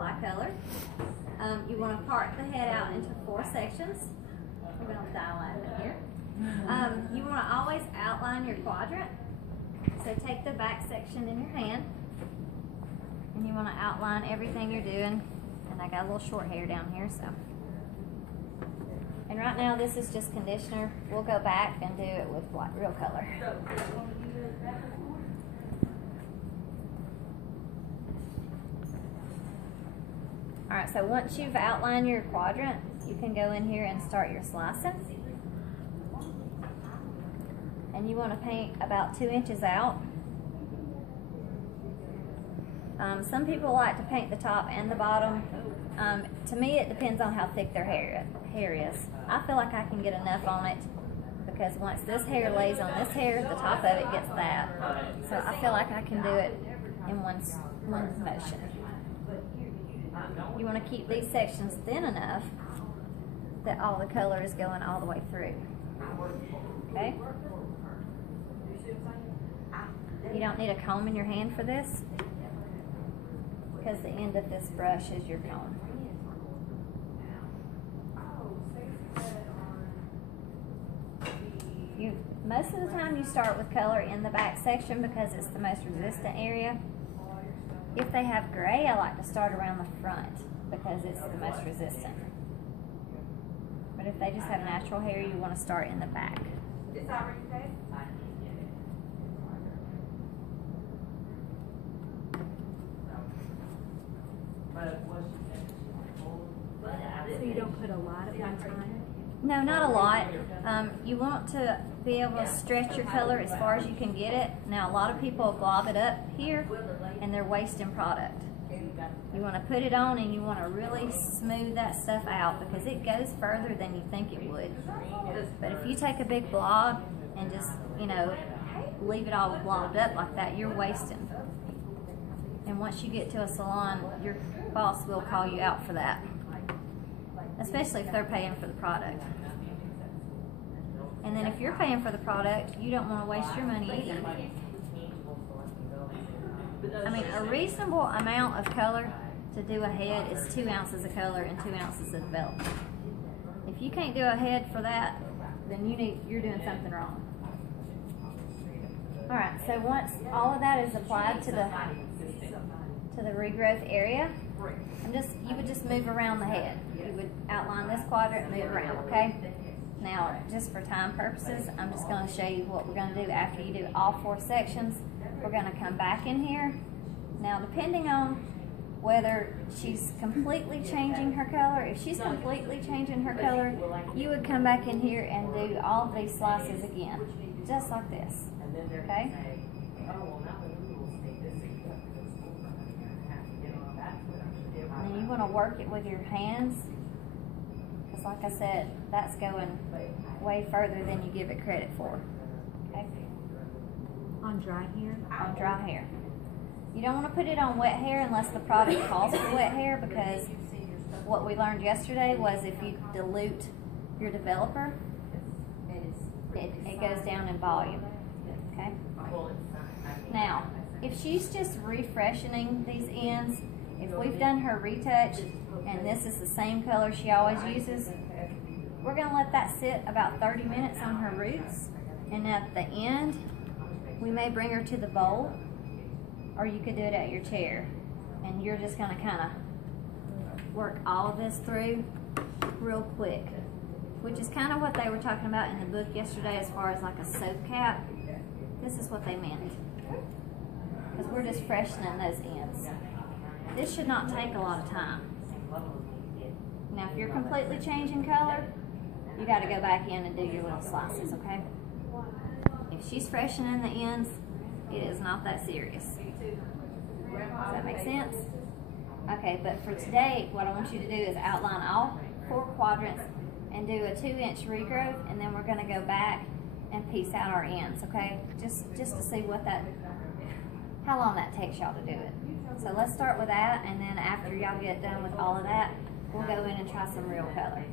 apply color. You want to part the head out into 4 sections. We're going to dial in here. You want to always outline your quadrant. So take the back section in your hand, and you want to outline everything you're doing. And I got a little short hair down here, so. And right now this is just conditioner. We'll go back and do it with real color. Alright, so once you've outlined your quadrant, you can go in here and start your slicing. And you want to paint about 2 inches out. Some people like to paint the top and the bottom. To me, it depends on how thick their hair is. I feel like I can get enough on it because once this hair lays on this hair, the top of it gets that. So I feel like I can do it in one motion. You want to keep these sections thin enough that all the color is going all the way through. Okay? You don't need a comb in your hand for this because the end of this brush is your comb. Most of the time you start with color in the back section because it's the most resistant area. If they have gray, I like to start around the front because it's the most resistant. But if they just have natural hair, you want to start in the back. So you don't put a lot at one time? No, not a lot. You want to be able to stretch your color as far as you can get it. Now, a lot of people glob it up here and they're wasting product. You want to put it on and you want to really smooth that stuff out because it goes further than you think it would. But if you take a big blob and just, leave it all blobbed up like that, you're wasting. And once you get to a salon, your boss will call you out for that, especially if they're paying for the product. And then if you're paying for the product, you don't want to waste your money either. I mean, a reasonable amount of color to do a head is 2 ounces of color and 2 ounces of development. If you can't do a head for that, then you're doing something wrong. All right, so once all of that is applied to the regrowth area, you would just move around the head. You would outline this quadrant and move around, okay? Now, just for time purposes, I'm just going to show you what we're going to do after you do all 4 sections. We're going to come back in here. Now, depending on whether she's completely changing her color, if she's completely changing her color, you would come back in here and do all of these slices again, just like this, okay? And then you want to work it with your hands, because like I said, that's going way further than you give it credit for. Okay? On dry hair? On dry hair. You don't want to put it on wet hair unless the product calls for wet hair, because what we learned yesterday was if you dilute your developer, it goes down in volume. Okay? Now, if she's just refreshening these ends, if we've done her retouch and this is the same color she always uses, we're going to let that sit about 30 minutes on her roots, and at the end we may bring her to the bowl, or you could do it at your chair, and you're just going to kind of work all of this through real quick, which is kind of what they were talking about in the book yesterday as far as like a soap cap. This is what they meant, because we're just freshening those ends. This should not take a lot of time. Now, if you're completely changing color, you got to go back in and do your little slices, okay? If she's freshening the ends, it is not that serious. Does that make sense? Okay, but for today, what I want you to do is outline all 4 quadrants and do a 2-inch regrowth, and then we're going to go back and piece out our ends, okay? Just to see how long that takes y'all to do it. So let's start with that, and then after y'all get done with all of that, we'll go in and try some real color.